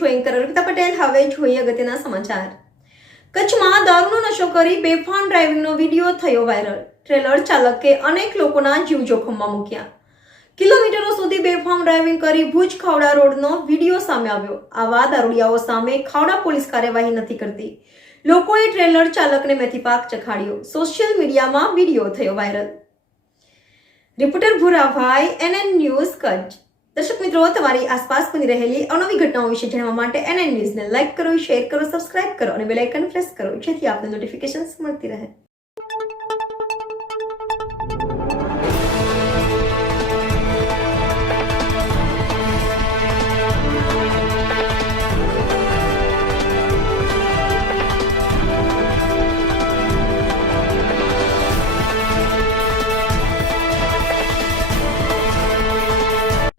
છું એન્કર અર્પિતા પટેલ। હવે જોઈએ અગત્યના સમાચાર। કચ્છમાં દારૂનો નશો કરી બેફામ ડ્રાઇવિંગનો વિડીયો થયો વાયરલ। ટ્રેલર ચાલકે અનેક લોકોના જીવ જોખમમાં મૂક્યા। કિલોમીટરો સુધી બેફામ ડ્રાઇવિંગ કરી ભુજ ખાવડા રોડનો વિડીયો સામે આવ્યો। આવા દારૂડિયાઓ સામે ખાવડા પોલીસ કાર્યવાહી નથી કરતી। લોકોએ ટ્રેલર ચાલકને મેથી પાક ચખાડ્યો। સોશિયલ મીડિયામાં વિડીયો થયો viral. Reporter Bhurabhai, NN news Kutch. દર્શક મિત્રો, તમારી આસપાસ બની રહેલી અવનવી ઘટનાઓ વિશે જાણવા માટે NN ન્યૂઝને લાઇક કરો, શેર કરો, સબસ્ક્રાઇબ કરો અને બેલ આઇકન પ્રેસ કરો, જેથી આપને નોટિફિકેશન્સ મળતી રહે।